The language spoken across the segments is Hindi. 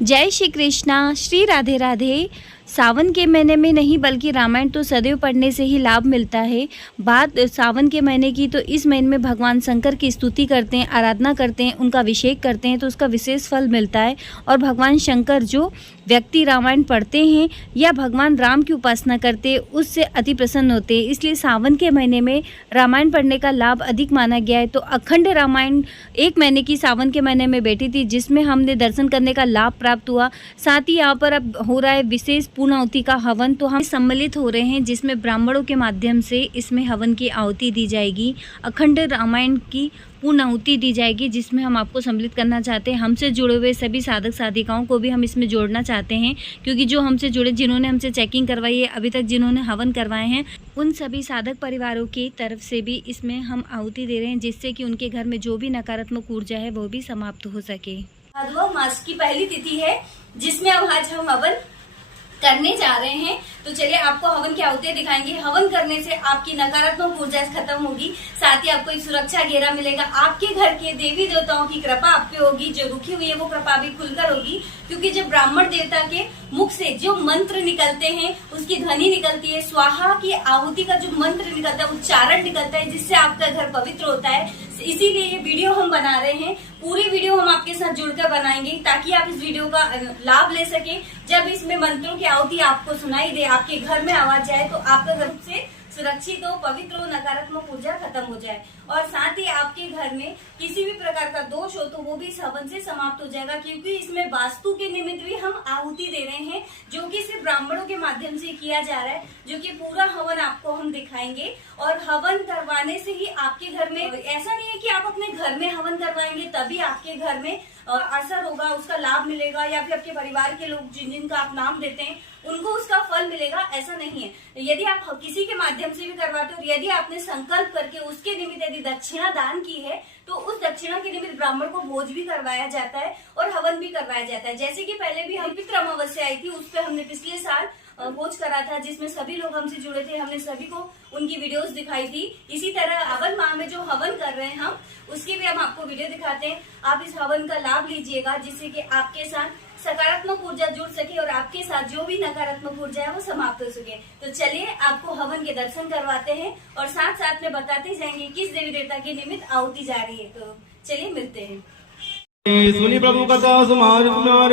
जय श्री कृष्णा, श्री राधे राधे। सावन के महीने में नहीं बल्कि रामायण तो सदैव पढ़ने से ही लाभ मिलता है। बात सावन के महीने की तो इस महीने में भगवान शंकर की स्तुति करते हैं, आराधना करते हैं, उनका अभिषेक करते हैं तो उसका विशेष फल मिलता है। और भगवान शंकर जो व्यक्ति रामायण पढ़ते हैं या भगवान राम की उपासना करते हैं उससे अति प्रसन्न होते हैं। इसलिए सावन के महीने में रामायण पढ़ने का लाभ अधिक माना गया है। तो अखंड रामायण 1 महीने की सावन के महीने में बैठी थी, जिसमें हमने दर्शन करने का लाभ प्राप्त हुआ। साथ ही यहाँ पर अब हो रहा है विशेष पूर्णाहुति का हवन, तो हम सम्मिलित हो रहे हैं जिसमें ब्राह्मणों के माध्यम से इसमें हवन की आहुति दी जाएगी। अखंड रामायण की पूर्णाहुति दी जाएगी जिसमें हम आपको सम्मिलित करना चाहते हैं। हमसे जुड़े हुए सभी साधक साधिकाओं को भी हम इसमें जोड़ना चाहते हैं, क्योंकि जो हमसे जुड़े, जिन्होंने हमसे चेकिंग करवाई है, अभी तक जिन्होंने हवन करवाए हैं, उन सभी साधक परिवारों की तरफ से भी इसमें हम आहुति दे रहे हैं, जिससे कि उनके घर में जो भी नकारात्मक ऊर्जा है वो भी समाप्त हो सके। भादवा मास की पहली तिथि है जिसमें अब आज हम हवन करने जा रहे हैं। तो चलिए आपको हवन की आहुति दिखाएंगे। हवन करने से आपकी नकारात्मक ऊर्जा खत्म होगी, साथ ही आपको एक सुरक्षा घेरा मिलेगा। आपके घर के देवी देवताओं की कृपा आप पे होगी, जो रुकी हुई है वो कृपा भी खुलकर होगी, क्योंकि जब ब्राह्मण देवता के मुख से जो मंत्र निकलते हैं उसकी ध्वनि निकलती है, स्वाहा की आहुति का जो मंत्र निकलता है, उच्चारण निकलता है, जिससे आपका घर पवित्र होता है। इसीलिए ये वीडियो हम बना रहे हैं। पूरी वीडियो हम आपके साथ जुड़कर बनाएंगे ताकि आप इस वीडियो का लाभ ले सके। जब इसमें मंत्रों की आहुति आपको सुनाई दे, आपके घर में आवाज जाए, तो आपका घर से सुरक्षित हो, पवित्र हो, नकारात्मक ऊर्जा खत्म हो जाए। और साथ ही आपके घर में किसी भी प्रकार का दोष हो तो वो भी इस हवन से समाप्त हो जाएगा, क्योंकि इसमें वास्तु के निमित्त भी हम आहुति दे रहे हैं, जो कि सिर्फ ब्राह्मणों के माध्यम से किया जा रहा है, जो कि पूरा हवन आपको हम दिखाएंगे। और हवन करवाने से ही आपके घर में, ऐसा नहीं है कि आप अपने घर में हवन करवाएंगे तभी आपके घर में असर होगा, उसका लाभ मिलेगा, या फिर आपके परिवार के लोग जिनका आप नाम देते हैं उनको उसका फल मिलेगा, ऐसा नहीं है। यदि आप किसी के माध्यम से भी करवाते हो, यदि आपने संकल्प करके उसके निमित्त यदि दक्षिणा दान की है, तो उस दक्षिणा के निमित्त ब्राह्मण को भोज भी करवाया जाता है और हवन भी करवाया जाता है। जैसे कि पहले भी हम पितृ अमावस्या आई थी, उस पर हमने पिछले साल भोज करा था, जिसमें सभी लोग हमसे जुड़े थे, हमने सभी को उनकी वीडियोस दिखाई थी। इसी तरह हवन माह में जो हवन कर रहे हैं हम, उसकी भी हम आपको वीडियो दिखाते हैं। आप इस हवन का लाभ लीजिएगा, जिससे कि आपके साथ सकारात्मक ऊर्जा जुड़ सके और आपके साथ जो भी नकारात्मक ऊर्जा है वो समाप्त हो सके। तो चलिए आपको हवन के दर्शन करवाते हैं और साथ साथ में बताते जाएंगे किस देवी देवता के निमित्त आहुति जा रही है। तो चलिए मिलते हैं। सुनि प्रभु कथा सुमार कुमार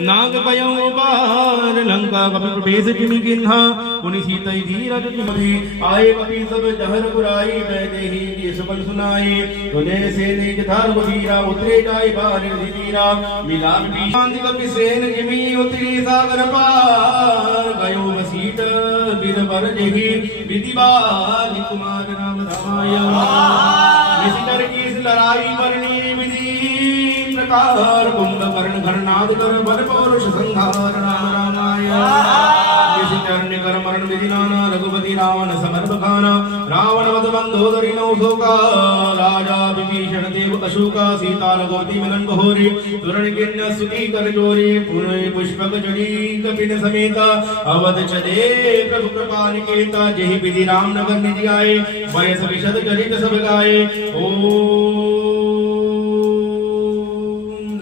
नाग कयो पार लंका कपि प्रवेश जिमि किन्हा पुनि सीतै धीरज जिमि आए कपि सब जहर बुराई बैदेहि ये सुबल सुनाई तुने से ने जथार बधीरा उतरे जाय बार धीरा मिला शांति कपि सेन जिमि उतरी सागर पार गयो वसीत बिर बर जेहि विधि बाल कुमार राम धामाया निशिकर की लड़ाई बरनी विधि प्रकार कुंभकर्ण घरनाद कर बर पौरुष संहार राम रामाय निशिचरण्य कर मरण विधि नाना रघुपति रावण समर्प खाना रावण वध बंधोदरी नौ शोका राजा विभीषण देव अशोका सीता लगोती मिलन बहोरी तुरण किन्न सुती कर जोरी पुण्य पुष्पक जड़ी कपिन समेता अवध चले प्रभु कृपा निकेता जेहि विधि राम नगर निधि आए वयस विशद चरित सब गाए ओ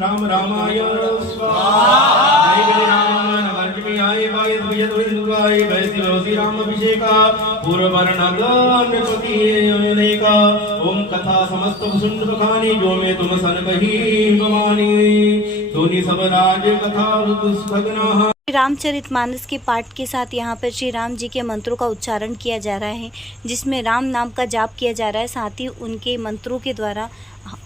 राम रामाय स्वाहा जय श्री राम नगर में आए बाय दुयत विदुगाए वैसी रोसी राम अभिषेका पूर्व वर्णगन प्रति अनेका ओम कथा समस्त सुन बखानी जो मैं तुम सन कही बमानी सोनी सब राज कथा दुष्भगना। रामचरितमानस के पाठ के साथ यहाँ पर श्री राम जी के मंत्रों का उच्चारण किया जा रहा है, जिसमें राम नाम का जाप किया जा रहा है। साथ ही उनके मंत्रों के द्वारा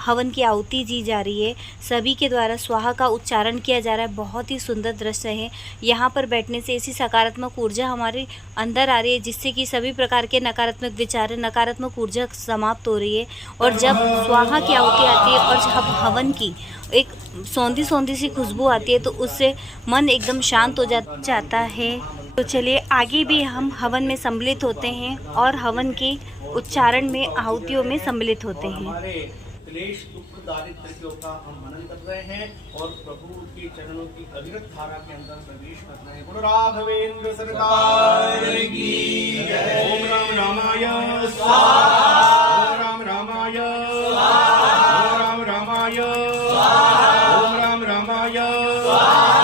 हवन की आहुति दी जा रही है, सभी के द्वारा स्वाहा का उच्चारण किया जा रहा है। बहुत ही सुंदर दृश्य है। यहाँ पर बैठने से ऐसी सकारात्मक ऊर्जा हमारे अंदर आ रही है, जिससे कि सभी प्रकार के नकारात्मक विचार, नकारात्मक ऊर्जा समाप्त हो रही है। और जब स्वाहा की आहुति आती है और जब हवन की एक सौंधी सौंधी सी खुशबू आती है, तो उससे मन एकदम शांत हो जाता है। तो चलिए आगे भी हम हवन में सम्मिलित होते हैं और हवन के उच्चारण में, आहुतियों में सम्मिलित होते हैं। क्लेश दुख दारिद्र्य का हम मनन कर रहे हैं और प्रभु के चरणों की अविरत धारा के अंदर प्रवेश कर रहे हैं। गुरु राघवेंद्र सरकार की जय। ओम राम रामाय स्वाहा ओम राम रामाय स्वाहा ओम राम रामाय स्वाहा ओम राम रामाय स्वाहा।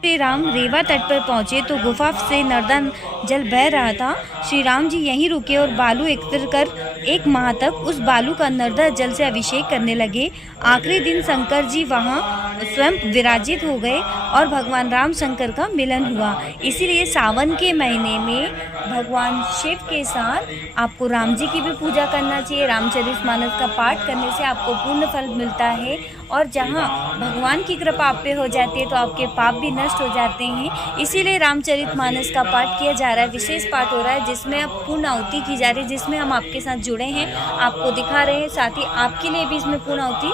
श्री राम रेवा तट पर पहुंचे तो गुफा से नर्मदा जल बह रहा था। श्री राम जी यहीं रुके और बालू एकत्र कर 1 माह तक उस बालू का नर्मदा जल से अभिषेक करने लगे। आखिरी दिन शंकर जी वहां स्वयं विराजित हो गए और भगवान राम शंकर का मिलन हुआ। इसीलिए सावन के महीने में भगवान शिव के साथ आपको राम जी की भी पूजा करना चाहिए। रामचरितमानस का पाठ करने से आपको पूर्ण फल मिलता है और जहाँ भगवान की कृपा आप पे हो जाती है तो आपके पाप भी नष्ट हो जाते हैं। इसीलिए रामचरितमानस का पाठ किया जा रहा है, विशेष पाठ हो रहा है जिसमें अब पूर्ण आहुति की जा रही है, जिसमें हम आपके साथ जुड़े हैं, आपको दिखा रहे हैं। साथ ही आपके लिए भी इसमें पूर्ण आहुति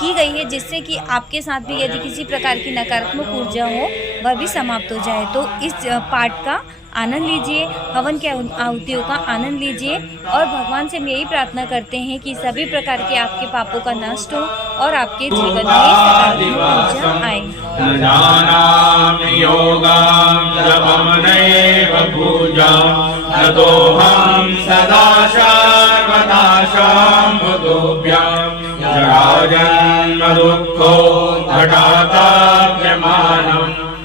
की गई है जिससे कि आपके साथ भी यदि किसी प्रकार की नकारात्मक ऊर्जा हो वह भी समाप्त हो जाए। तो इस पाठ का आनंद लीजिए, हवन के आहुतियों का आनंद लीजिए और भगवान से हम यही प्रार्थना करते हैं कि सभी प्रकार के आपके पापों का नष्ट हो और आपके जीवन में सकारात्मक ऊर्जा आए। नतोऽहं सदा सर्वदा शम्भुभ्यां जराजन्म दुःखो घटाताप्यमानं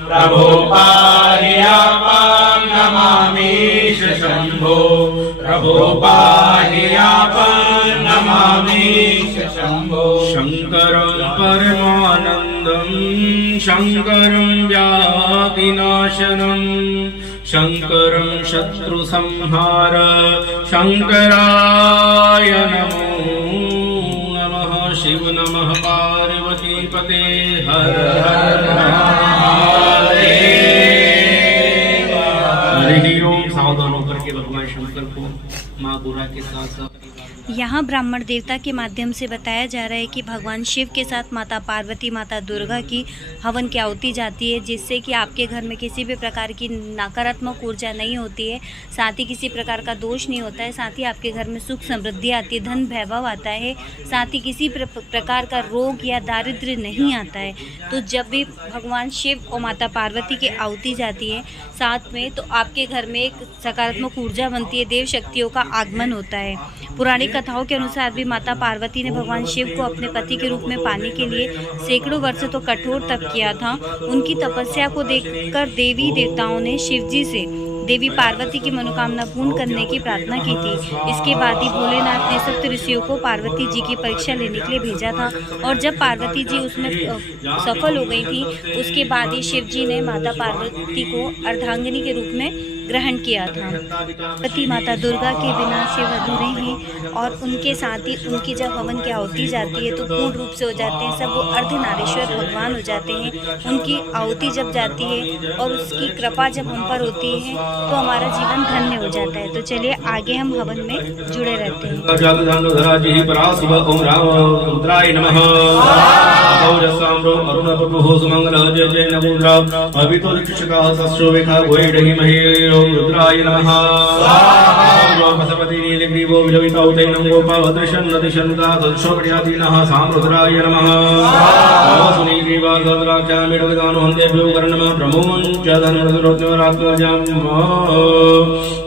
प्रभो पाहियापं नमामीश शम्भो प्रभो पाहियापं नमामीश शम्भो। शङ्करं परमानन्दं शङ्करं व्याधिनाशनं शङ्करं शत्रुसंहार शङ्कराय नमो नमः। शिव नमः पार्वतीपते हर हर महादेव। हरि ओम। सावधान होकर के भगवान शंकर को माँ गोरा के साथ साथ यहाँ ब्राह्मण देवता के माध्यम से बताया जा रहा है कि भगवान शिव के साथ माता पार्वती, माता दुर्गा की हवन की आहुति जाती है जिससे कि आपके घर में किसी भी प्रकार की नकारात्मक ऊर्जा नहीं होती है, साथ ही किसी प्रकार का दोष नहीं होता है, साथ ही आपके घर में सुख समृद्धि आती है, धन वैभव आता है, साथ ही किसी प्रकार का रोग या दारिद्र्य नहीं आता है। तो जब भी भगवान शिव और माता पार्वती की आहुति जाती है साथ में तो आपके घर में एक सकारात्मक ऊर्जा बनती है, देव शक्तियों का आगमन होता है। पुरानी कथाओं के अनुसार भी माता पार्वती ने भगवान शिव को अपने पति के रूप में पाने के लिए सैकड़ों वर्ष तो कठोर तप किया था। उनकी तपस्या को देखकर देवी देवताओं ने शिव जी से देवी पार्वती की मनोकामना पूर्ण करने की प्रार्थना की थी। इसके बाद ही भोलेनाथ ने सप्त ऋषियों को पार्वती जी की परीक्षा लेने के लिए भेजा था और जब पार्वती जी उसमें सफल हो गई थी उसके बाद ही शिव जी ने माता पार्वती को अर्धांगिनी के रूप में ग्रहण किया था। पति माता दुर्गा के बिना शिव अधूरे हैं और उनके साथ ही उनकी जब हवन की आहुति जाती है तो पूर्ण रूप से हो जाते हैं, सब वो अर्धनारीश्वर भगवान हो जाते हैं। उनकी आहुति जब जाती है और उसकी कृपा जब हम पर होती है तो हमारा जीवन धन्य हो जाता है। तो चलिए आगे हम हवन में जुड़े रहते हैं। ओम रुद्राय नमः। स्वाहा। पशुपति नीलग्रीवो विलवितौ तैनं गोपाभद्रशं नदिशन्ता तत्शोकट्यादीनः साम रुद्राय नमः। स्वाहा। सुनीग्रीवा सद्राक्षामिडविदानो हन्तेभ्यो कर्णमः ब्रह्मोञ्च धनुर्धरोत्तमरात्मजां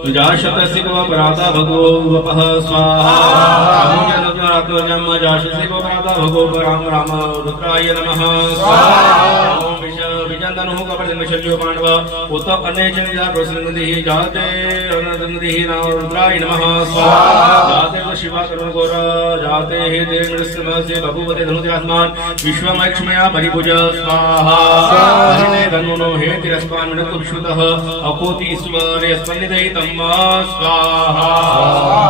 जाशतस्य पराता भगवो वपः स्वाहा। ब्रह्मोञ्च जाशतस्य पराता भगवो राम राम रुद्राय नमः। स्वाहा। विजंतनु कपटिं शल्यो पांडव उत्तम अन्य चनिजा प्रसन्नति जाते अनंतनति नाम रुद्राय नमः। स्वाहा। जाते तो शिवा करुण घोर जाते हे देव नृसिंहस्य बभूवते धनुत्यात्मान विश्वमैक्ष्मया परिपूज स्वाहा। हरिते धनुनो हे तिरस्पान मिनतु विश्वतः अकोति ईश्वरे स्पन्दिते तम्मा स्वाहा।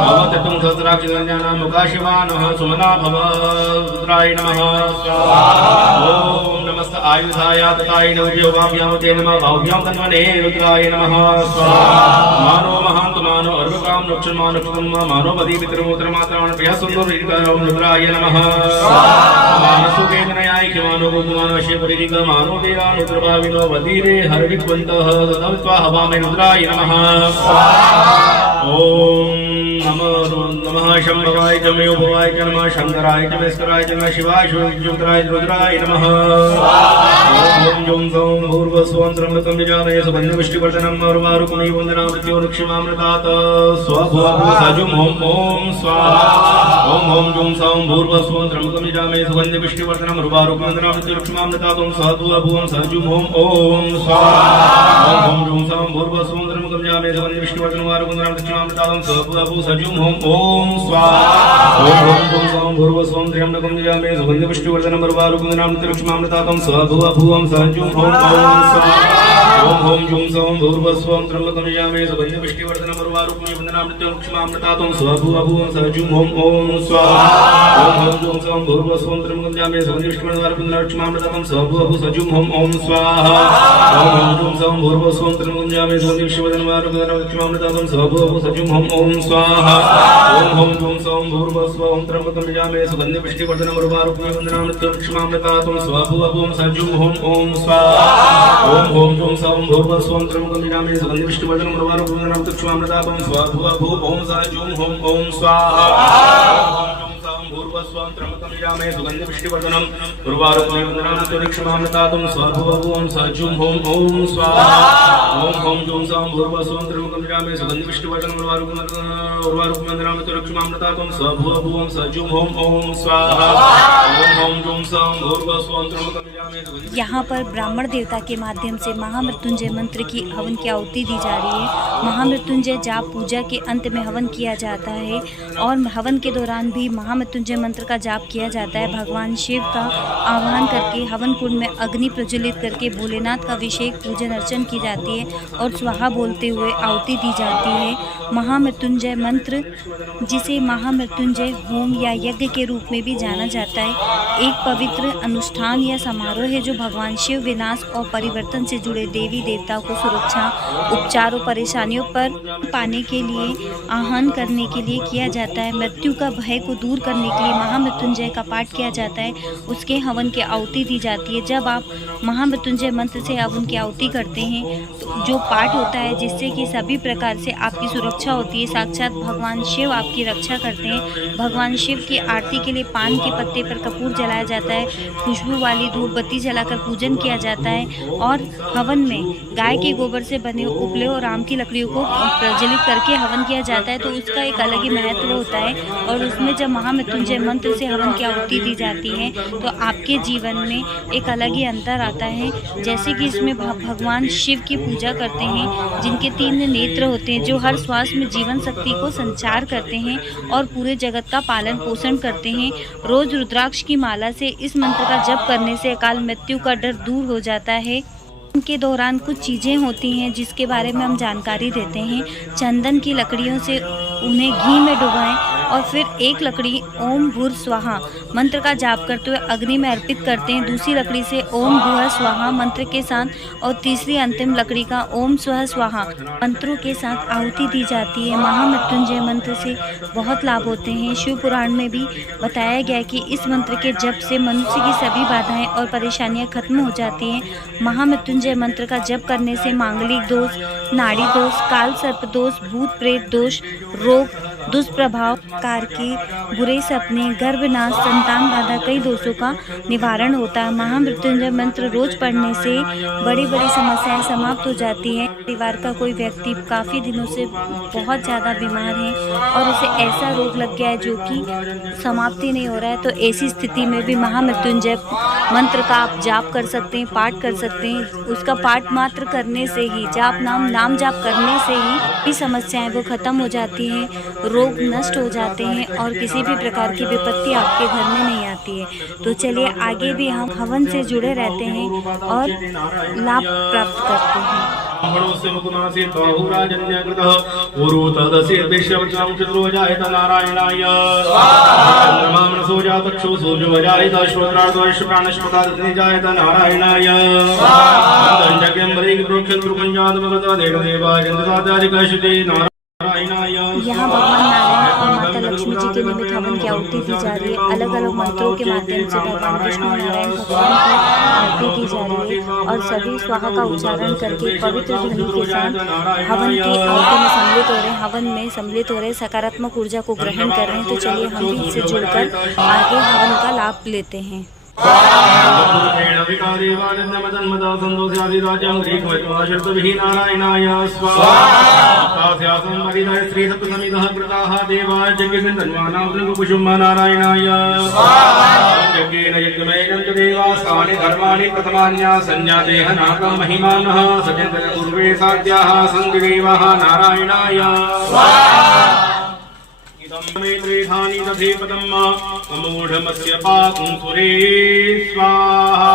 भवतत्वं सहस्राक्षरञ्जना मुखाशिवानः सुमना भव रुद्राय नमः। स्वाहा। ओम नमस्त आयुधाय तथाय नवयोगाभ्यामते नमः भाव्यां तन्मने रुद्राय नमः। स्वाहा। मानो महान्तु मानो अर्वकाम नक्षत्र मानो मानो पदी पितृमूत्र मात्राण प्रिय सुंदर रुद्राय नमः। स्वाहा। मानसो वेदनयाय मानो गोमानो शेपरिक मानो देवान रुद्रभाविनो वदीरे हरविक्वन्तः तदवित्वा हवामे रुद्राय नमः। स्वाहा। ओम नमः शंभवाय च मेयोभवाय च नमः शंकराय च मेस्कराय च नमः शिवाय शिवज्योतिराय रुद्राय नमः। ओम जं सौं भूर्भुवस्वं त्र्यंबकं यजामहे सुगन्धिपुष्टिवर्धनम् उर्वारुकमिव वन्दनामृत्योर्क्षमामृतात् स्वभुवः सजुं ॐ स्वाहा। ओम ओम जूम सौम भूर्भुवस्सुवं त्र्यंबकमिजामहे सुगन्धि पुष्टिवर्धनम् उर्वारुकमन्त्रं लक्ष्मीं ददातुं सहभुवं सहजूम ओम स्वाहा ओम ओम जूम सौम भूर्भुवस्सुवं त्र्यंबकमिजामहे सुगन्धि पुष्टिवर्धनम् उर्वारुकमन्त्रं लक्ष्मीं ददातुं सहभुवं सहजूम ओम स्वाहा ओम ओम जूम सौम भूर्भुवस्सुवं त्र्यंबकमिजामहे सुगन्धि पुष्टिवर्धनम् उर्वारुकमन्त्रं लक्ष्मीं ददातुं सहभुवं सहजूम ओम स्वाहा ओम ओम जूम सौम भूर्भुवस्सुवं त्र्यंबकमिजामहे सुगन्धि पुष्टिवर्धनम् उर्वारुकमन्त्रं लक्ष्मीं ददातुं सहभुवं सहजूम ओम स्वाहा ओम ओम जूम सौम भूर्भुवस्सुवं त्र्यंबकमिजामहे सुगन्धि पुष्टिवर्धनम् लक्ष्मीं ददातुं सहभुवं सहजूम ओम स्वाहा ओम ओम जूम सौम भूर्भुवस्सुवं त्र्यंबकमिजामहे सुगन्धि पुष्टिवर्धनम् लक्ष्मीं ददातुं सहभुवं सहजूम ओम स्वाहा ओम ओम जूम सौम भूर्भुवस्सुवं त्र्यंबकमिजामहे सुगन्धि पुष्टिवर्धनम् लक्ष्मीं ददातुं सहभुवं सहजूम ओम स्वाहा ओम ओम जूम सौम भूर्भुवस्सुवं त्र्यंबकमिजामहे सुगन्धि पुष्टिवर्धनम् लक्ष्मीं ददातुं सहभुवं सहजूम ओम स्वाहा भूर्भुवस्सुवं त्र्यंबकमिजामहे सुगन्धि पुष्टिवर्धनम् लक्ष्मीं ददातुं सहभुवं सहजूम ओम स्वाहा ओम ओम जूम सौम भूर्भुवस्सुवं त्र्यंबकमिजामहे सुगन्धि पुष्टिवर्धनम् लक्ष्मीं ददातुं सहभुवं सहजूम ओम स्वाहा ओम ओम जूम सौम भूर्भुवस्सुवं त्र्यंबकमिजामहे। यहाँ पर ब्राह्मण देवता के माध्यम से महामृत्युंजय मंत्र की हवन की आहुति दी जा रही है। महामृत्युंजय जाप पूजा के अंत में हवन किया जाता है और हवन के दौरान भी महामृत्युंजय मंत्र का जाप किया जाता है। भगवान शिव का आह्वान करके हवन कुंड में अग्नि प्रज्वलित करके भोलेनाथ का अभिषेक पूजन अर्चन की जाती है और स्वाहा बोलते हुए आहुति दी जाती है। महामृत्युंजय मंत्र, जिसे महामृत्युंजय होम या यज्ञ के रूप में भी जाना जाता है, एक पवित्र अनुष्ठान या समारोह है जो भगवान शिव विनाश और परिवर्तन से जुड़े देवी देवताओं को सुरक्षा, उपचार और परेशानियों पर पाने के लिए आह्वान करने के लिए किया जाता है। मृत्यु का भय को दूर करने के लिए महामृत्युंजय का पाठ किया जाता है, उसके हवन की आहुति दी जाती है। जब आप महामृत्युंजय मंत्र से हवन की आहुति करते हैं तो जो पाठ होता है जिससे कि सभी प्रकार से आपकी सुरक्षा होती है, साक्षात भगवान शिव आपकी रक्षा करते हैं। भगवान शिव की आरती के लिए पान के पत्ते पर कपूर जलाया जाता है, खुशबू वाली धूप बत्ती जलाकर पूजन किया जाता है और हवन में गाय के गोबर से बने उपले और आम की लकड़ियों को प्रज्वलित करके हवन किया जाता है। तो उसका एक अलग ही महत्व होता है और उसमें जब महामृत्युंजय मंत्र से हवन की आहुति दी जाती है तो आपके जीवन में एक अलग ही अंतर आता है। जैसे कि इसमें भगवान शिव की पूजा करते हैं जिनके 3 नेत्र होते हैं, जो हर श्वास में जीवन शक्ति को संचार करते हैं और पूरे जगत का पालन पोषण करते हैं। रोज रुद्राक्ष की माला से इस मंत्र का जप करने से अकाल मृत्यु का डर दूर हो जाता है। के दौरान कुछ चीज़ें होती हैं जिसके बारे में हम जानकारी देते हैं। चंदन की लकड़ियों से उन्हें घी में डुबाएं और फिर एक लकड़ी ओम भूर स्वाहा मंत्र का जाप करते हुए अग्नि में अर्पित करते हैं। दूसरी लकड़ी से ओम भूः स्वाहा मंत्र के साथ और तीसरी अंतिम लकड़ी का ओम स्वः स्वाहा मंत्रों के साथ आहुति दी जाती है। महामृत्युंजय मंत्र से बहुत लाभ होते हैं। शिव पुराण में भी बताया गया है कि इस मंत्र के जप से मनुष्य की सभी बाधाएं और परेशानियां खत्म हो जाती हैं। महामृत्युंजय मंत्र का जप करने से मांगलिक दोष, नाड़ी दोष, काल सर्प दोष, भूत प्रेत दोष, रोग, दुष्प्रभाव, कार के बुरे सपने, गर्भनाश, संतान बाधा, कई दोषों का निवारण होता है। महामृत्युंजय मंत्र रोज पढ़ने से बड़ी बड़ी समस्याएं समाप्त हो जाती हैं। परिवार का कोई व्यक्ति काफ़ी दिनों से बहुत ज़्यादा बीमार है और उसे ऐसा रोग लग गया है जो कि समाप्ति नहीं हो रहा है, तो ऐसी स्थिति में भी महामृत्युंजय मंत्र का आप जाप कर सकते हैं, पाठ कर सकते हैं। उसका पाठ मात्र करने से ही, नाम जाप करने से ही समस्याएं वो खत्म हो जाती हैं, रोग नष्ट हो जाते हैं और किसी भी प्रकार की विपत्ति आपके घर में नहीं आती है। तो चलिए आगे भी हम हवन से जुड़े रहते हैं और लाभ प्राप्त करते हैं। ब्राह्मणोस्य मुकुनासे बाहुराजन्यकृतः पूर्वोतदस्य वैश्यवचनं चतुर्वजायत नारायणाय चन्द्रमामनसो जातक्षो सूर्यवजायत श्रोत्रार्धवैश्यप्राणश्वतादग्नि जायत नारायणाय दण्डकं वरेग्रोक्षत्रुपुञ्जातमगतदेवदेवायन्द्रदादिकश्रुते नारायणाय। यहाँ भगवान नारायण और माता लक्ष्मी जी के निमित्त हवन की आहुति दी जा रही है। अलग अलग मंत्रों के माध्यम से भगवान विष्णु नारायण भगवान की आहुति दी जा रही है और सभी स्वाहा का उच्चारण करके पवित्र ध्वनि के साथ हवन की आहुति में सम्मिलित हो रहे हैं। हवन में सम्मिलित हो रहे, सकारात्मक ऊर्जा को ग्रहण कर रहे हैं। तो चलिए हम भी इससे जुड़कर आगे हवन का लाभ लेते हैं। नारायणाय स्वाहा। तास्यासं परिधः श्री सप्तसमितः कृताः देवा यज्ञेन धन्वानां कुसुम नारायणाय यज्ञेन यज्ञमयं च देवास्तानि धर्माणि प्रथमान्या संज्ञातेह नागं महिमानः सत्यन्तन पूर्वे साध्याः सन्ति देवाः नारायणाय मे त्रिधानि दधे पदम् अमूढमस्य पाकुं सुरे स्वाहा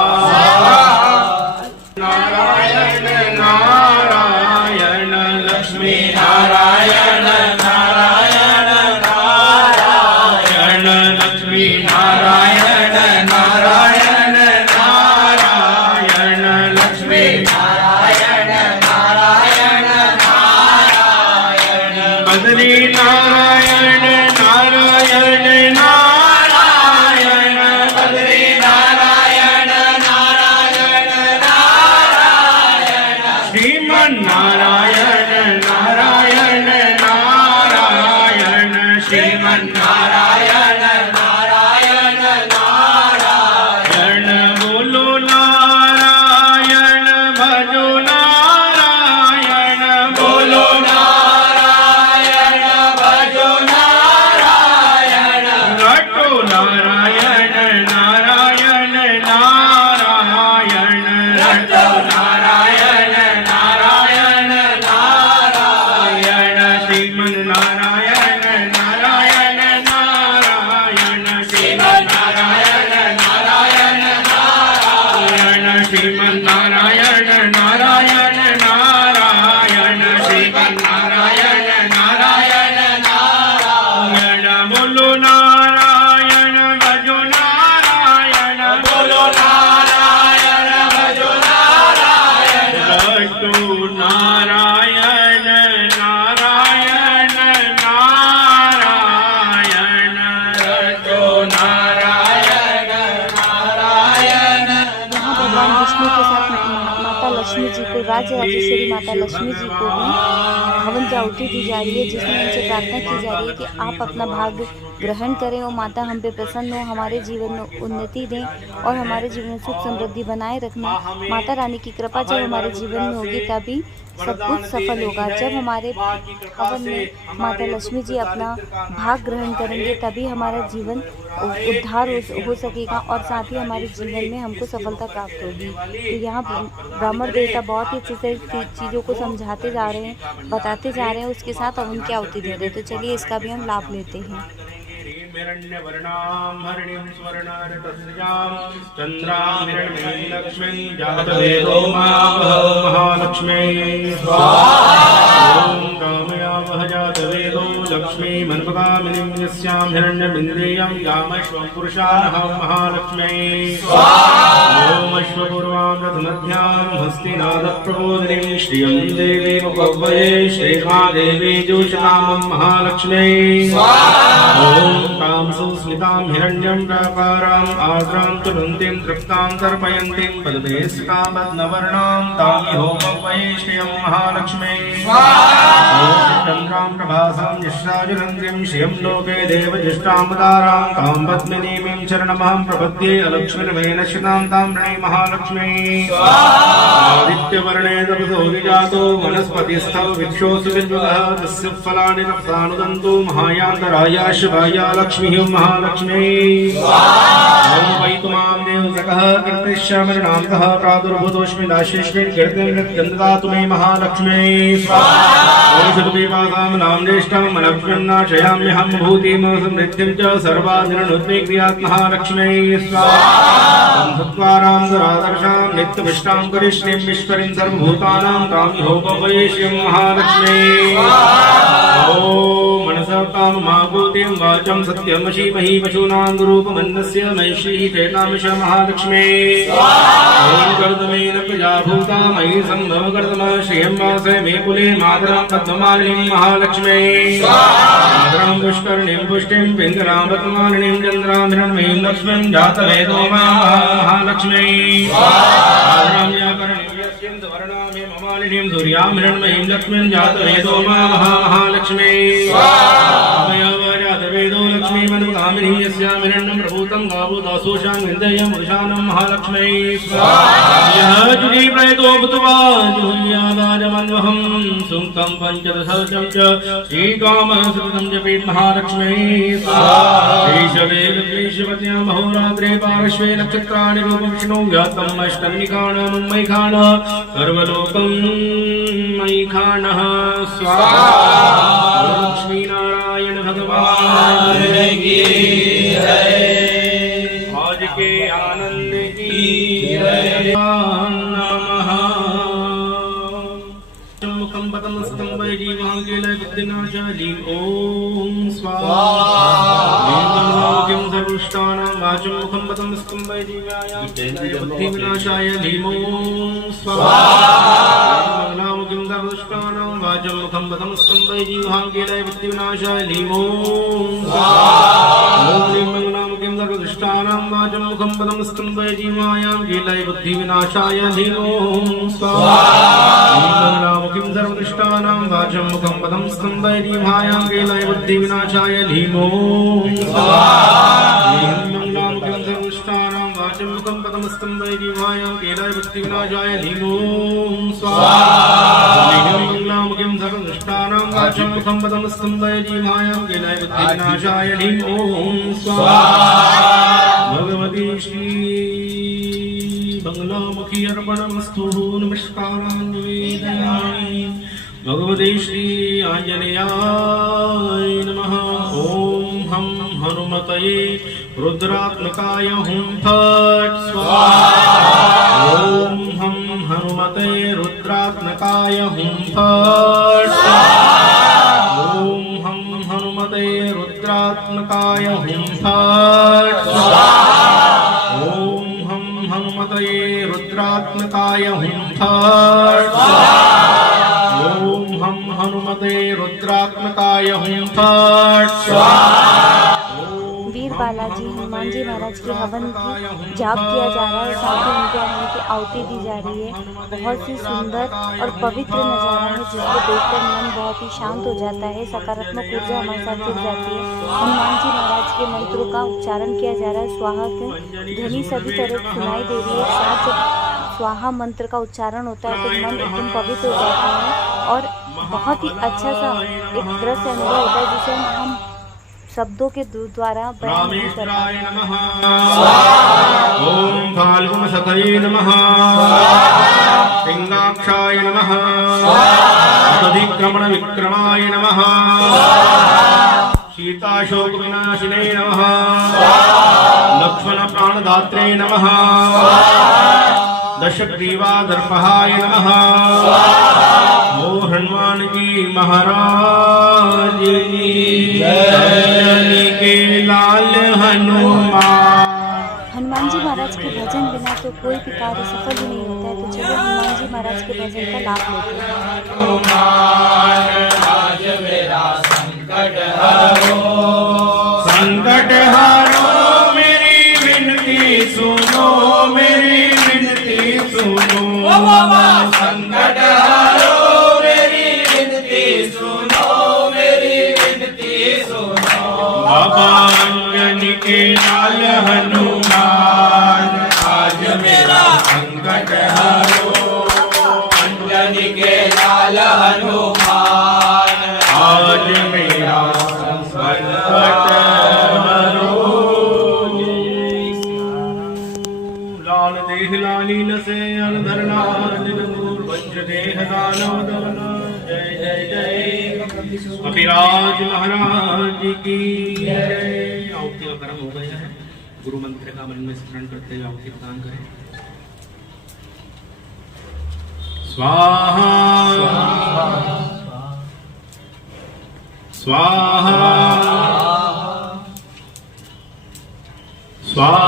नारायण नारायण लक्ष्मी नारायण नारायण नारायण लक्ष्मी नारायण नारायण नारायण लक्ष्मी नारायण नारायण नारायण बदरी नारायण नारायण नारायण बदरी नारायण नारायण नारायण श्रीमन नारायण नारायण नारायण श्रीमन नारायण नारायण नारायण बोलो नारायण भजो नारायण बोलो नारायण भजो नारायण रटो नारायण नारायण नारायण रटो नारायण नारायण नारायण श्रीमन नारायण नारायण नारायण श्रीमन नारायण नारायण नारायण श्रीमन नारायण नारायण नारायण श्रीमन नारायण नारायण नारायण बोलो नारायण भजो नारायण बोलो नारायण भजो नारायण रटो नारायण नारायण नारायण रटो नारायण नारायण यहाँ भगवान विष्णु के साथ माता लक्ष्मी जी को राजराजेश्वरी माता लक्ष्मी जी को भी हवन की आहुति दी जा रही है, जिसमें उनसे प्रार्थना की जा रही है कि आप अपना भाग ग्रहण करें और माता हम पे प्रसन्न हो, हमारे जीवन में उन्नति दें और हमारे जीवन में सुख समृद्धि बनाए रखना। माता रानी की कृपा जब हमारे जीवन में होगी तभी सब कुछ सफल होगा। जब हमारे हवन में माता लक्ष्मी जी अपना भाग ग्रहण करेंगे तभी हमारा जीवन उद्धार हो सकेगा और साथ ही हमारे जीवन में हमको सफलता प्राप्त होगी। तो यहाँ ब्राह्मण देवता बहुत ही अच्छे से चीज़ों को समझाते जा रहे हैं, बताते जा रहे हैं, उसके साथ हम उनकी आहुति दे रहे हैं। तो चलिए इसका भी हम लाभ लेते हैं। हिरण्यवर्णां हरिणीं स्वर्णारतस्यां चन्द्रां हिरण्मयीं लक्ष्मीं जातवेदो महालक्ष्मी स्वाहा ॐ कामयावह जातवेदो लक्ष्मी मनपकामिनीं यस्यां हिरण्यमिन्द्रियं यामश्वं पुरुषानहं महालक्ष्मी स्वाहा ॐ अश्वपूर्वां रथमध्यां हस्तिनादप्रबोधिनीं श्रियं देवी मुपव्वये श्रीमादेवी जोषतामं महालक्ष्मी स्वाहा ॐ तां सुस्मितां हिरण्यं प्राकाराम् आर्द्रां तुलन्तीं तृप्तां तर्पयन्तीं पदवे स्थितां पद्मवर्णां तां होमवये श्रियं महालक्ष्मी स्वाहा ॐ चन्द्रां प्रभासां यश्राजुरन्तीं श्रियं लोके देवजिष्टामुदारां तां पद्मिनीं चरणमहं प्रपद्ये अलक्ष्मीर्वेण श्रितां तां प्रणे महालक्ष्मी स्वाहा आदित्यवर्णे तपसोऽधिजातो वनस्पतिस्थौ विक्षोऽसु विद्युतः तस्य फलानि तपसानुदन्तु महायान्तराय शिवाय लक्ष्मी महालक्ष्मी स्वाहा ॐ वै तुमां देवसकः कृतिश्यामरणान्तः प्रादुर्भूतोऽस्मि दाशेऽस्मिन् कीर्तिं ददातु मे महालक्ष्मी स्वाहा ॐ सुरभिवासां नाम्नेष्टं लक्ष्मीर्नाशयाम्यहं भूतिं समृद्धिं च सर्वादिननुत्मे क्रियात् महालक्ष्मी स्वाहा ॐ सत्त्वारां सरादर्शां नित्यविष्टां करिष्णीं विश्वरीं सर्वभूतानां तां होमवये श्रीं महालक्ष्मी स्वाहा ॐ मनसा काममाभूतिं वाचं सत्यमशीमहि पशूनां गुरूपमन्नस्य महिषीः चेतामश महालक्ष्मी स्वाहा ॐ कर्दमेन प्रजाभूता मयि सम्भव कर्दम श्रियं वासे मे कुले मातरं पद्ममालिनीं महालक्ष्मी स्वाहा मातरं पुष्करणीं पुष्टिं पिङ्गलां पद्ममालिनीं चन्द्रां हिरण्मयीं लक्ष्मीं जातवेदो महालक्ष्मी स्वाहा वर्णामि ममालिनीं सूर्यां हिरण्मयीं लक्ष्मीं जातवेदो महालक्ष्मी स्वाहा जातवेदो लक्ष्मी मनोकामिनी यस्यामिरण्यं प्रभूतं गावो दासोषां विन्दयं वृषानं महालक्ष्मै यः जुली प्रयतो भूत्वा जुहुल्यादाजमन्वहं सुक्तं पञ्चदशं च श्रीकामसुतं जपेत् महालक्ष्मै श्रीशवेलक्ष्मीशपत्यां महोरात्रे पार्श्वे नक्षत्राणि रूपविष्णु व्यात्तम् अष्टमिकाणं मैखान सर्वलोकं मैखानः स्वाहा लक्ष्मीनारायण भगवान की आज के आनंद की नमः मुखं पतमस्तं वैजीवांकेलय बुद्धिनाशाली ओम स्वाहा लीं सर्वष्टानां वाचं मुखं पतमस्तं वैजीवाय बुद्धिविनाशाय लीं ओम स्वाहा मुखं सर्वष्टानां वाचं मुखं पतमस्तं वैजीवांकेलय बुद्धिविनाशाय लीं ओम स्वाहा लीं मंगलामुखं सर्वष्टानां वाचं मुखं पतमस्तं वैजीवाय केलय बुद्धिविनाशाय लीं ओम स्वाहा मुखं सर्वदृष्टानां वाचं मुखं पदं स्तंभैर्यमायां केलय बुद्धिविनाशाय लीं ओम स्वाहा मंगलामुखं सर्वदृष्टानां वाचं मुखं पदं स्तंभैर्यमायां केलय बुद्धिविनाशाय लीं ओम स्वाहा मंगलामुखं सर्वदृष्टानां वाचं मुखं पदं स्तंभैर्यमायां केलय बुद्धिविनाशाय लीं ओम स्वाहा भगवती श्री बंगलामुखी अर्पणमस्तु नमस्कारान् निवेदयामि भगवते श्री आंजनेयाय नमः ओम हम हनुमतये रुद्रात्मकाय हुं फट् स्वाहा ओम हम हनुमते रुद्रात्मकाय हुं फट् स्वाहा ओम हम हनुमते रुद्रात्मकाय हुं फट् स्वाहा ओम हम हनुमतये रुद्रात्मकाय हुं फट् स्वाहा ओम हम हनुमते रुद्रात्मकाय हुं फट् स्वाहा वीर बालाजी हनुमान जी महाराज के हवन की जाप किया जा रहा है, साथ ही उनके हवन की आहुति दी जा रही है। बहुत ही सुंदर और पवित्र नज़ारा है जिसको देखकर मन बहुत ही शांत हो जाता है, सकारात्मक ऊर्जा हमारे साथ जुड़ जाती है। हनुमान जी महाराज के मंत्रों का उच्चारण किया जा रहा है, स्वाहा की ध्वनि सभी तरफ सुनाई दे रही है। साथ जब स्वाहा मंत्र का उच्चारण होता है तो मन एकदम पवित्र हो जाता है और बहुत ही अच्छा सा एक दृश्य अनुभव होता है जिसे हम शब्दों के द्वारा बयान नहीं कर रामेश्वराय नमः ओम फाल्गुनसतये नमः पिंगाक्षाय नमः तदिक्रमण विक्रमाय नमः सीताशोक विनाशिने नमः लक्ष्मण प्राणदात्रे नमः दशग्रीवादर्पहाय नमः ओ हनुमान जी महाराज की जय के लाल हनुमान। हनुमान जी महाराज के भजन बिना तो कोई भी कार्य सफल ही नहीं होता है, तो चलो हनुमान जी महाराज के भजन का लाभ लेते हैं। आज मेरा संकट हरो, संकट हरो मेरी विनती सुनो, मेरी विनती सुनो, संकट हरो मेरी विनती सुनो, मेरी विनती सुनो। बाबा अंजनी के लाल हनुमान आज मेरा संकट हरो, अंजनी के लाल हनुमान आज मेरा संकट हरो। लाल देह लालीन से अलधरनाथ वज्र देह दानव दवन जय जय जय कपिराज महाराज की जय। आहुति का कर्म हो गया है, गुरु मंत्र का मन में स्मरण करते हुए आहुति प्रदान करें। स्वाहा स्वाहा स्वाहा।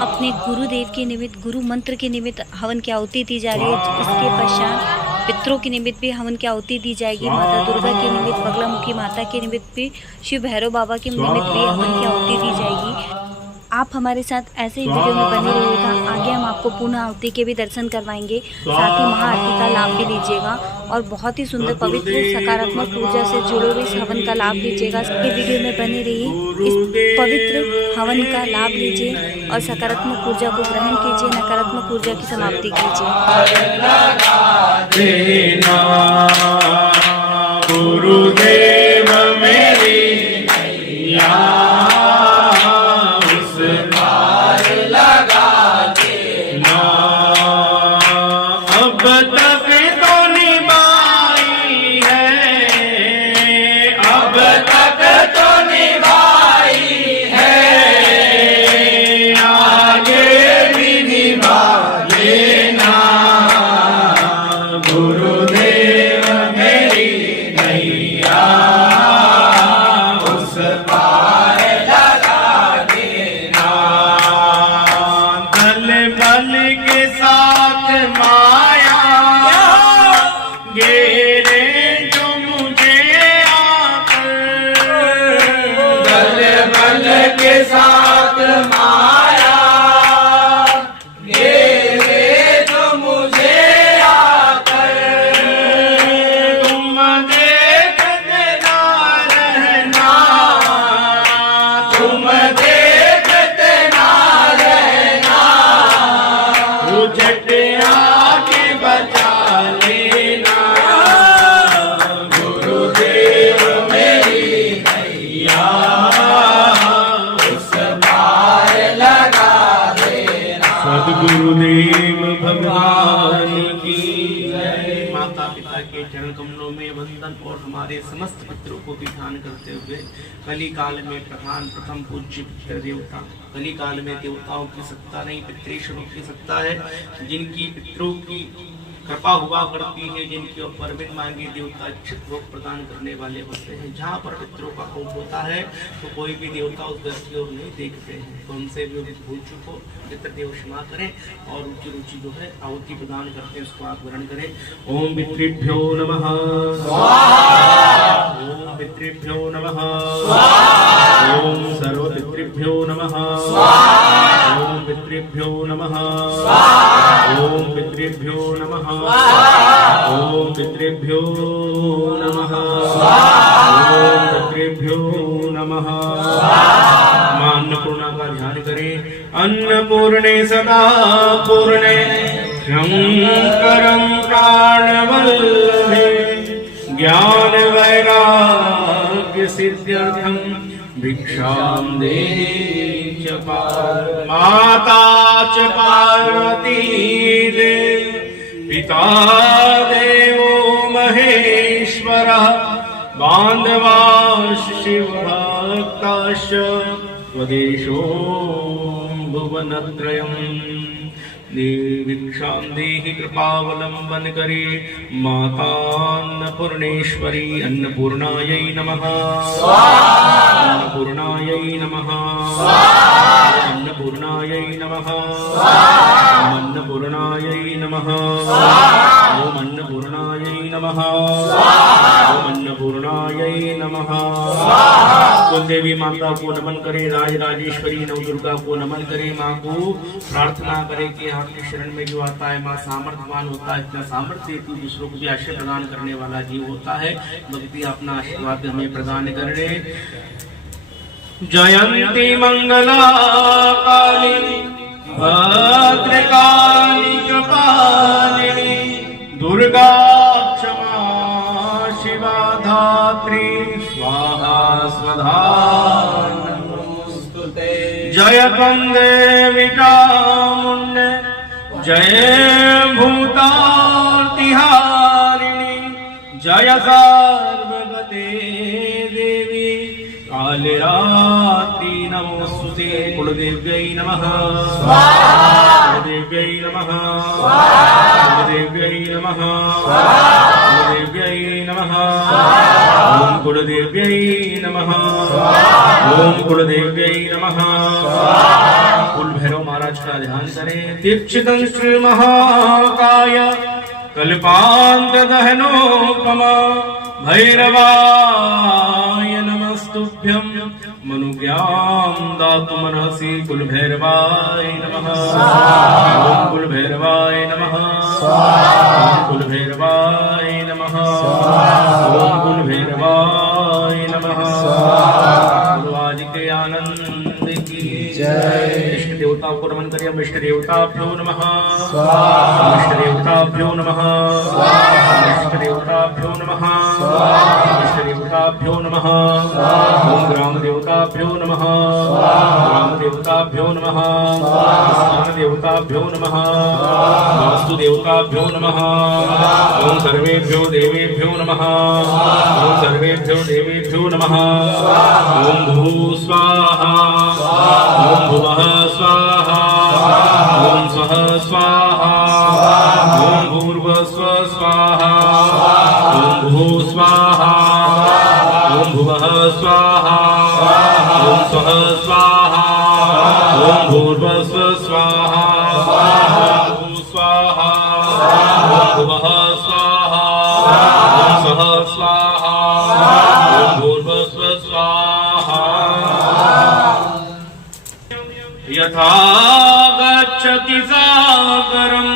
अपने गुरुदेव के निमित्त, गुरु मंत्र के निमित्त हवन की आहुति दी जा रही है। इसके पश्चात पितरों के निमित्त भी हवन की आहुति दी जाएगी। माता दुर्गा के निमित्त, बगलामुखी माता के निमित्त भी, शिव भैरव बाबा के निमित्त भी हवन की आहुति दी जाएगी। आप हमारे साथ ऐसे ही वीडियो में बने रहिएगा। आगे हम आपको पुनः आहुति के भी दर्शन करवाएंगे, साथ ही महाआरती का लाभ भी लीजिएगा और बहुत ही सुंदर पवित्र सकारात्मक ऊर्जा से जुड़े हुए इस हवन का लाभ लीजिएगा। ये वीडियो में बने रहिए, इस पवित्र हवन का लाभ लीजिए और सकारात्मक ऊर्जा को ग्रहण कीजिए, नकारात्मक ऊर्जा की समाप्ति कीजिए। गुरुदेव मेरी नैया उस पार लगा देना, अब तक तो निभाई है, अब तक तो निभाई है, आगे भी निभा लेना। गुरुदेव मेरी नैया उस पार लगा देना, दल बल के साथ माया घेरे जो मुझे आकर, दल बल के साथ माया घेरे जो मुझे आकर, तुम देखते ना रहना, तुम देखते ना रहना, उजट आके बचा लेना। गुरुदेव मेरी नैया उस पार लगा देना। सद्गुरुदेव भगवान की जय। माता पिता के चरण कमलों में वंदन और हमारे समस्त पितरों को भी ध्यान करते हुए कली काल में प्रथम पूज्य पितृ देवता, कली काल में देवताओं की सत्ता नहीं पितृेश्वरों की सत्ता है, जिनकी पितरों की कृपा हुआ करती है, जिनके ऊपर बिन मांगे देवता इच्छित भोग प्रदान करने वाले होते हैं। जहाँ पर पितरों का कोप होता है तो कोई भी देवता उस दर की ओर नहीं देखते हैं, तो उनसे भी भूल चुको पितृदेव क्षमा करें और उनकी रुचि जो है आहुति प्रदान करते हैं उसको आप ग्रहण करें। ओम पितृभ्यो नमः स्वाहा, ओम पितृभ्यो नमः स्वाहा, ओम सर्व पितृभ्यो नमः स्वाहा, ओम पितृभ्यो नमः स्वाहा, ओम पितृभ्यो नमः स्वाहा, ओम पितृभ्यो नमः स्वाहा, ओम पितृभ्यो नमः स्वाहा। मां अन्नपूर्णा का ध्यान करें। अन्नपूर्णे सदा पूर्णे शंकरं प्राणवल्लभे ज्ञान वैराग्य सिद्ध्यर्थं भिक्षां देहि च माता च पार्वती देव, पिता देवो महेश्वरः, बान्धवाश्च शिवभक्ताश्च स्वदेशो भुवनत्रयम्। भिक्षां देहि कृपावलम्बन करे माता अन्नपूर्णेश्वरी। अन्नपूर्णायै नमः स्वाहा, अन्नपूर्णायै नमः स्वाहा, अन्नपूर्णायै नमः स्वाहा, अन्नपूर्णायै नमः स्वाहा, ओम अन्नपूर्णायै नमः स्वाहा, ओम अन्नपूर्णायै नमः स्वाहा। कुलदेवी माता को नमन करे, राज राजेश्वरी नवदुर्गा को नमन करे, माँ को प्रार्थना करे कि आपके शरण में जो आता है माँ सामर्थ्यवान होता है, इतना सामर्थ्य हेतु दूसरों को भी आश्रय प्रदान करने वाला जीव होता है। भक्ति अपना आशीर्वाद हमें प्रदान करने। जयंती मंगला काली भद्रकाली कृपालिनी, दुर्गा क्षमा शिवा धात्री, स्वाहा स्वधा नमोस्तुते। जय देवी चामुण्डे, जय भूतातिहारिणी, जय सर्वगते देवी कालरात्रि नमोस्तुते। कुलदेव्यै नमः स्वाहा, कुलदेव्यै नमः स्वाहा, कुलदेव्यै नमः स्वाहा, कुलदेव्यै नमः स्वाहा, ओम कुलदेव्यै नमः स्वाहा, ओम कुलदेव्यै नमः स्वाहा। कुल भैरव महाराज का ध्यान करें। दीक्षितं श्री महाकाय कल्पांत दहनोपमा, भैरवाय नमस्तुभ्यं। मनुज्ञां दातुमर्हसि कुलभैरवाय नमः। ॐ कुलभैरवाय नमः। ॐ कुलभैरवाय नमः। ॐ कुलभैरवाय नमः। आज के आनंद की जय। इष्ट देवताओं को नमन करिए। इष्ट देवताभ्यो नमः। इष्ट देवताभ्यो नमः। इष्ट देवताभ्यो नमः। इष्ट देवताभ्यो नमः। ओम ग्राम देवताभ्यो नमः। ग्राम देवताभ्यो नमः। स्थान देवताभ्यो नमः। वास्तु देवताभ्यो नमः। ओम सर्वेभ्यो देवेभ्यो नमः। ओम सर्वेभ्यो देवेभ्यो नमः। ओम भू स्वाहा। ओम भुवः स्वाहा। ओम स्वः स्वाहा। ओम भूर्भुवः स्वाहा। ओम भुः स्वाहा। ओम भुवः स्वाहा। ओम स्वः स्वाहा। ओम भूर्भुवः स्वाहा। ओम भुः स्वाहा। ओम भुवः स्वाहा। ओम स्वः स्वाहा। ओम भूर्भुवः स्वाहा। यथा गच्छति सागरं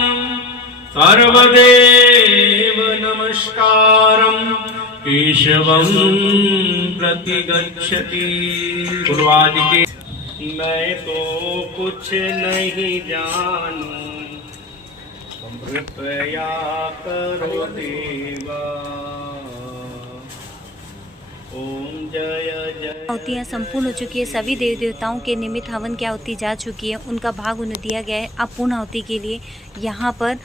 सर्वदेव नमस्कारं केशवं प्रति गच्छति। पूर्वादि के मैं तो कुछ नहीं जानूं, कृपया करो देवा। ओम जय जय। आहुतियाँ संपूर्ण हो चुकी है। सभी देवी देवताओं के निमित्त हवन की आहुति जा चुकी है, उनका भाग उन्हें दिया गया है। अब पूर्ण आहुति के लिए यहाँ पर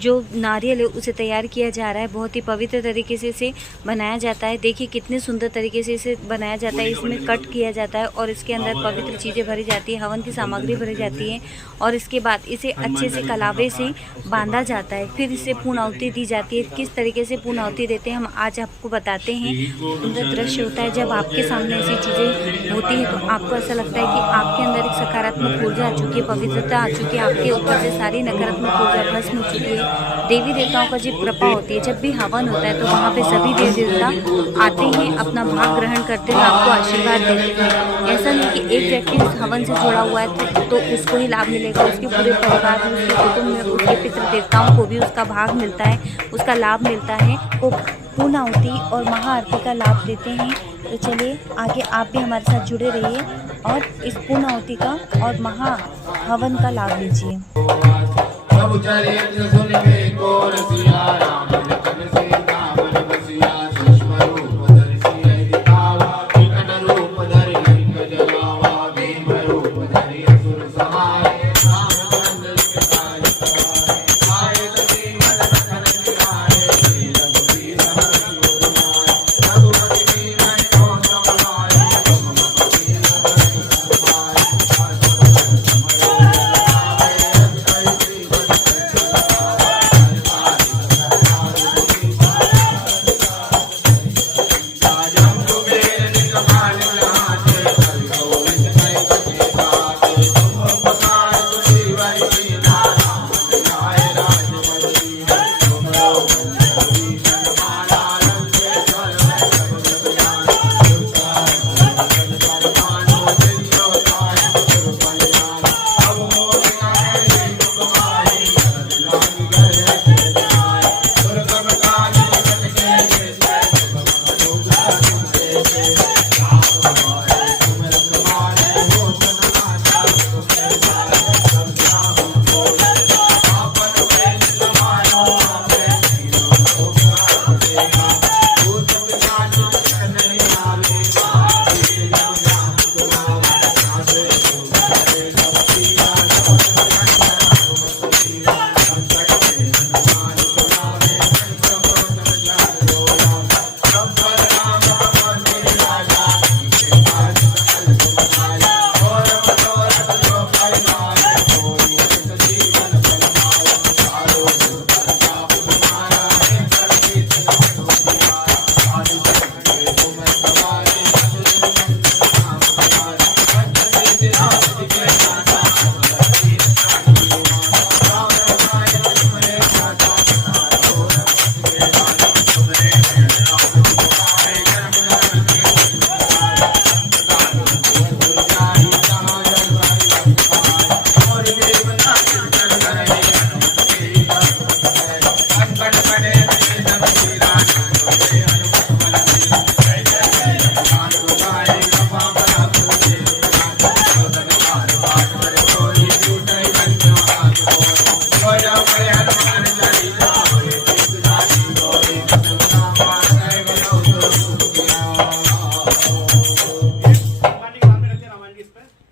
जो नारियल है उसे तैयार किया जा रहा है। बहुत ही पवित्र तरीके से इसे बनाया जाता है। देखिए कितने सुंदर तरीके से इसे बनाया जाता है। इसमें कट किया जाता है और इसके अंदर पवित्र चीज़ें भरी जाती है, हवन की सामग्री भरी जाती है और इसके बाद इसे अच्छे से कलावे से बांधा जाता है। फिर इसे पूर्ण आहुति दी जाती है। किस तरीके से पूर्ण आहुति देते हैं हम आज आपको बताते हैं। सुंदर दृश्य होता है जब आपके सामने ऐसी चीज़ें होती हैं तो आपको ऐसा लगता है कि आपके अंदर एक सकारात्मक ऊर्जा आ चुकी है, पवित्रता आ चुकी है, आपके ऊपर से सारी नकारात्मक ऊर्जा भस्म हो चुकी है। देवी देवताओं का जो कृपा होती है, जब भी हवन होता है तो वहाँ पे सभी देवी देवता आते हैं, अपना भाग ग्रहण करते हैं, आपको आशीर्वाद देते हैं। ऐसा नहीं कि एक व्यक्ति इस हवन से जुड़ा हुआ है तो उसको ही लाभ मिलेगा, उसके पूरे परिवार में, उसके कुटुंब में, उसके पितृ देवताओं को भी उसका भाग मिलता है, उसका लाभ मिलता है। वो पूर्ण आहुति और महाआरती का लाभ देते हैं। तो चलिए आगे आप भी हमारे साथ जुड़े रहिए और इस पूर्ण आहुति का और महा हवन का लाभ लीजिए।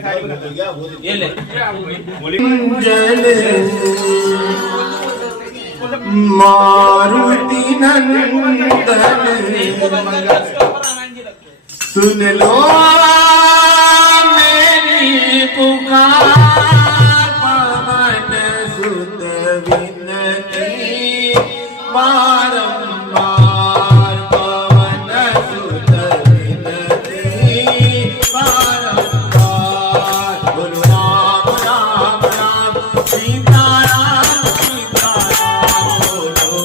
ये ले मारुति नंदन सुन लो मेरी पुकार पवन सुत विनती बारंबार पवन सुत विनती बारंबार बोलो राम राम राम सीता राम सीता राम बोलो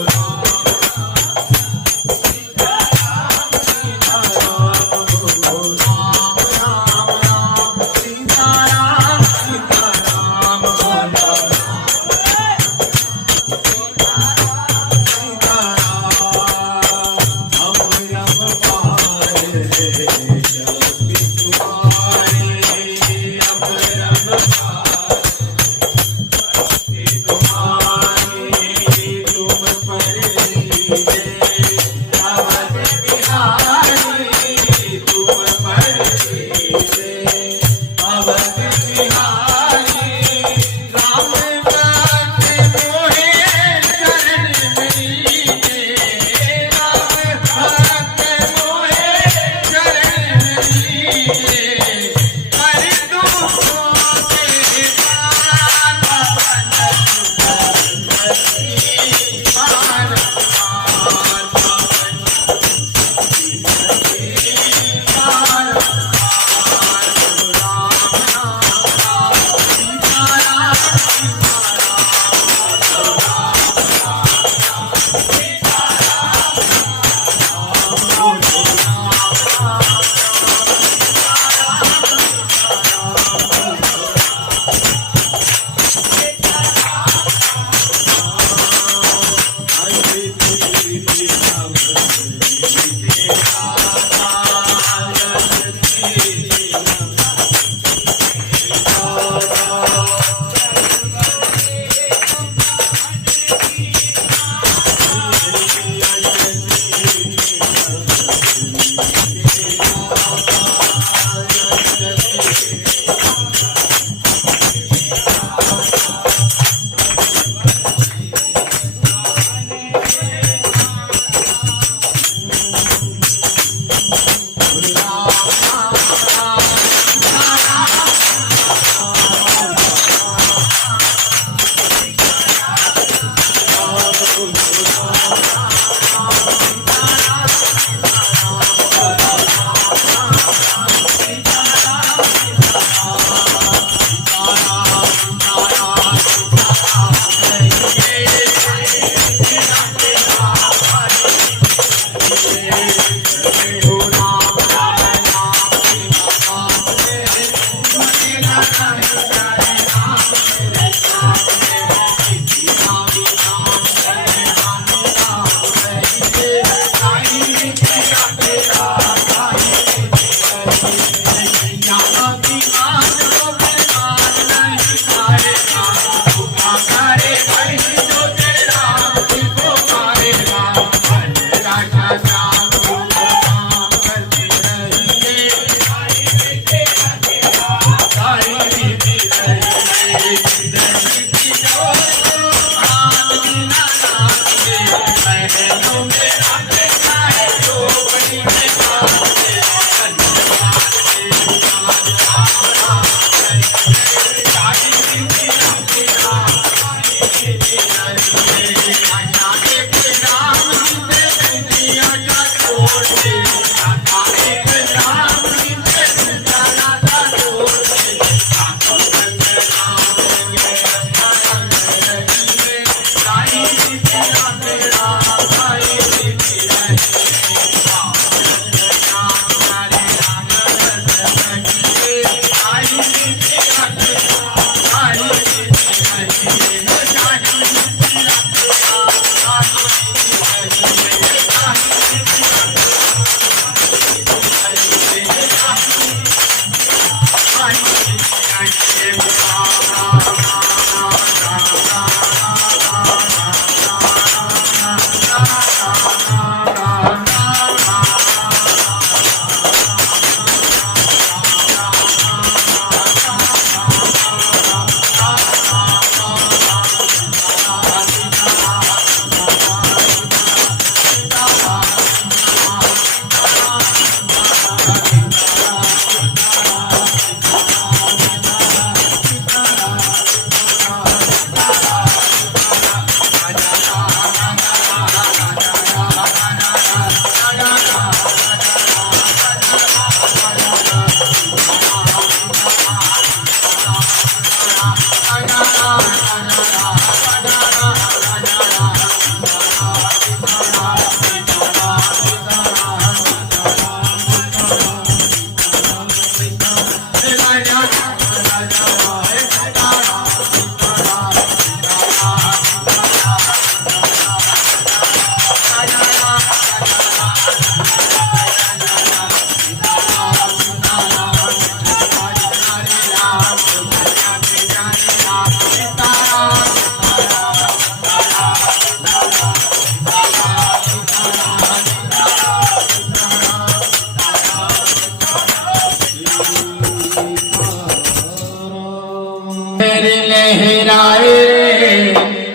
लहराए रे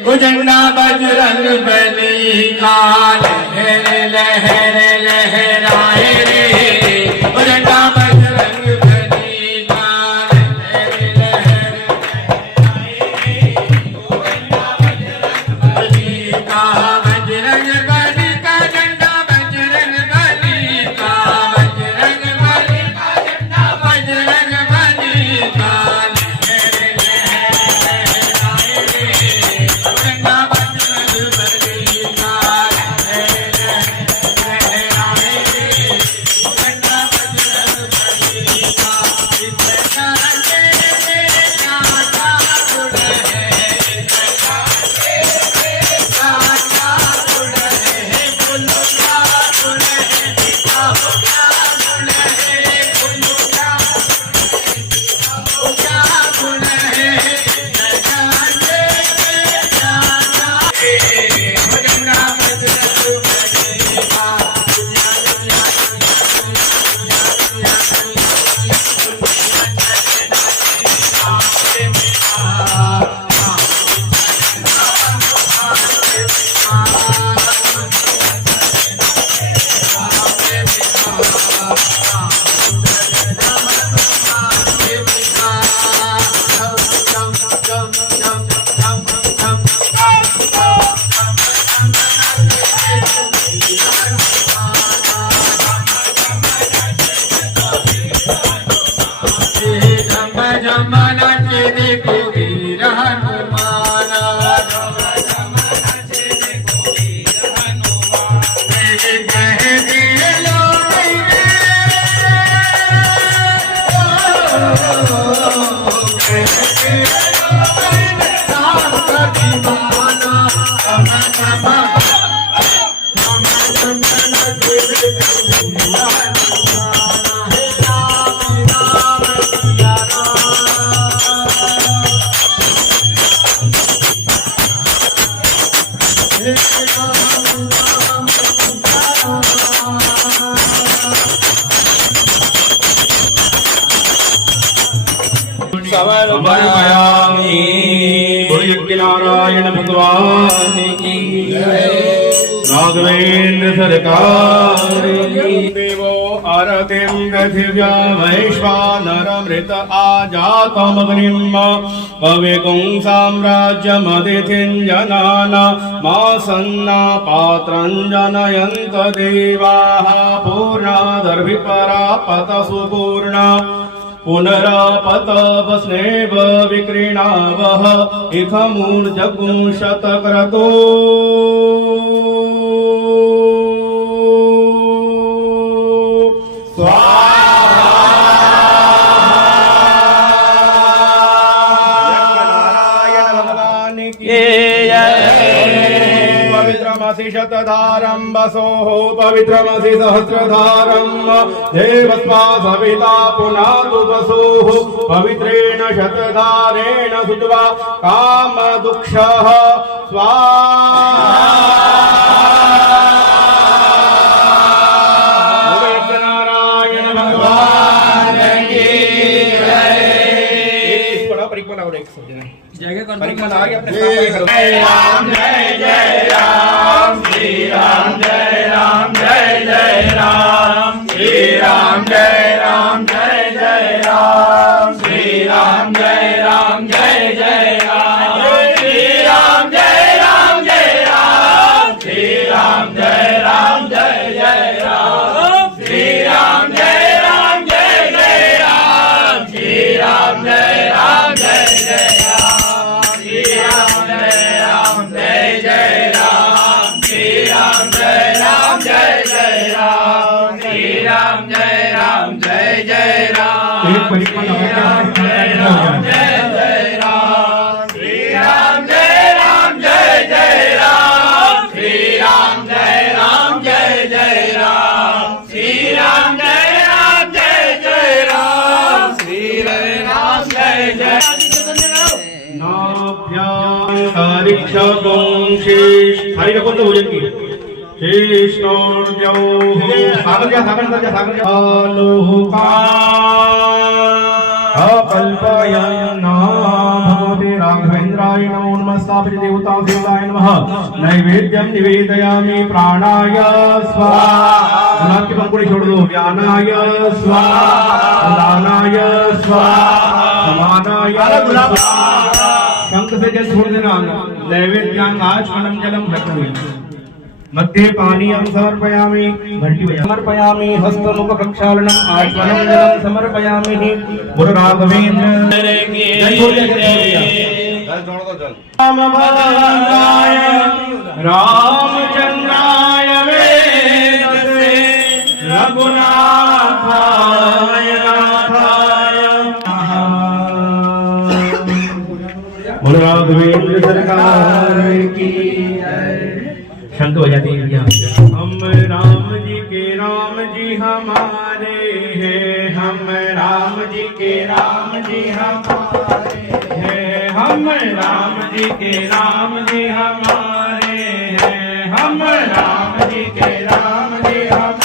वो झंडा बजरंग बली का लहर लहर लहराए रे वो झंडा बजरंग बली का लहर लहर लहराए रे वो झंडा बजरंग बली का बजरंग बली का झंडा बजरंग बली का बजरंग बली का झंडा बजरंग बली का समर्पयामि। बोलिए नारायण भगवान की राघवेंद्र सरकार की। देवो अरतिं पृथिव्या वैश्वानरमृत आजातमग्निं पविकुं साम्राज्यमदितिं जनाना मासन्ना पात्रं जनयन्त देवाः पूर्णादर्भिपरा पतसुपूर्णा पुनरापतवस्नेव विक्रीणावः इखमूर्जगुं शतक्रतो पवित्रमसि शतधारं वसोः पवित्रमसि सहस्रधारं देवस्वा सविता पुनातु वसोः पवित्रेण शतधारेण सुत्वा कामदुःखः स्वाहा। नारायण भगवान की जय। परिक्रमा और एक परिक्रमा आ गया अपने राम जय जय राम श्री राम जय राम जय जय राम श्री राम जय राम जय जय राम श्री राम जय राम जय जय राम श्री राम जय राम जय राम श्री राम जय राम जय जय राम श्री राम जय राम जय जय राम श्री राम जय राम जय जय परिक्रमा जय राम जय जय राम श्री राम जय राम जय जय राम श्री राम जय राम जय जय राम श्री राम जय राम जय जय राम श्री राम जय जय नाभ्यां शेष हरि का बोलते भोजन की शेषोर्योः सागर लोका अकल्पयन्ना भवति गणेशाय नमो नमस्तापति देवतां देवाय नमः। नैवेद्यं निवेदयामि प्राणाय स्वाहा। गुलाब के पंखुड़ी छोड़ दो। व्यानाय स्वाहा, दानाय स्वाहा, समानाय स्वाहा। शंख से जल छोड़ देना। नैवेद्यां आचमनम जलम रखोगे। मध्ये पानीयं समर्पयामि। घंटी बजा समर्पयामि। हस्तमुख प्रक्षालनम् आचमनं जलं समर्पयामि। गुरु राघवेंद्र रामभद्राय रामचंद्राय वेदसे रघुनाथाय नाथाय गुरु राघवेंद्र सरकार की शंख बजाते हैं। हम राम जी हमारे हैं। हम राम जी के राम जी हमारे हैं। हम राम जी के राम जी हमारे हैं। हम राम जी के राम जी हमारे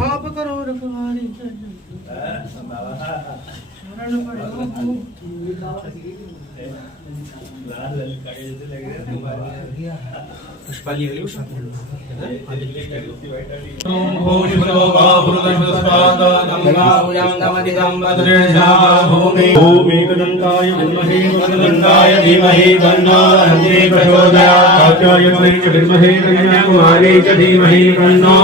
पाप करो रखवारी शरण पड़ो पुष्पाली भूमेकदन्ताय विद्महे वक्रतुण्डाय धीमहि तन्नो दन्ति प्रचोदयात् कात्यायनी च विद्महे कन्याकुमारी च धीमहि तन्नो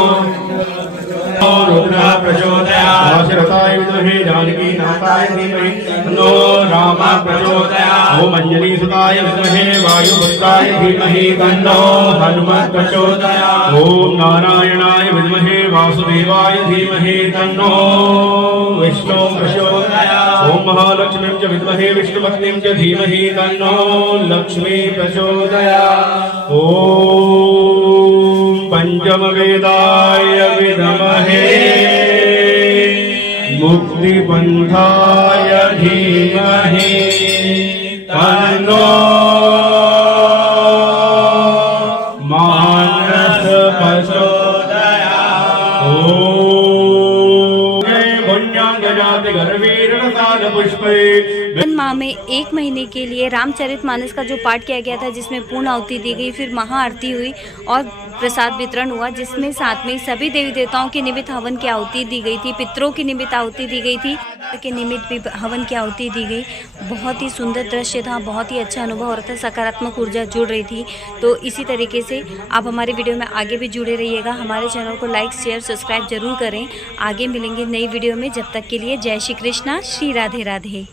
रुद्रः प्रचोदयात् दशरथाय विद्महे जानकी नाथाय धीमहि तन्नो रामः प्रचोदयात् ओम अंजनीसुताय विद्महे वायुपुत्राय धीमहि तन्नो हनुमत् प्रचोदयात् ओम नारायणाय विद्महे वासुदेवाय धीमहि तन्नो विष्णु प्रचोदयात् ओम महालक्ष्मीं च विद्महे विष्णुपत्नीं च धीमहि तन्नो लक्ष्मी प्रचोदयात् ओम पंचमवेदाय विद्महे मुक्तिपन्थाय धीमहि तन्नो मानस प्रचोदयात् ओम जय पुण्यां गजाति गर्वीरणसाल पुष्पे। माह में 1 महीने के लिए रामचरितमानस का जो पाठ किया गया था, जिसमें पूर्ण आहुति दी गई, फिर महाआरती हुई और प्रसाद वितरण हुआ, जिसमें साथ में सभी देवी देवताओं के निमित्त हवन की आहुति दी गई थी, पितरों की निमित्त आहुति दी गई थी, के निमित्त भी हवन की आहुति दी गई। बहुत ही सुंदर दृश्य था, बहुत ही अच्छा अनुभव हो रहा था, सकारात्मक ऊर्जा जुड़ रही थी। तो इसी तरीके से आप हमारे वीडियो में आगे भी जुड़े रहिएगा। हमारे चैनल को लाइक शेयर सब्सक्राइब जरूर करें। आगे मिलेंगे नई वीडियो में, जब तक के लिए जय श्री कृष्णा, श्री राधे राधे।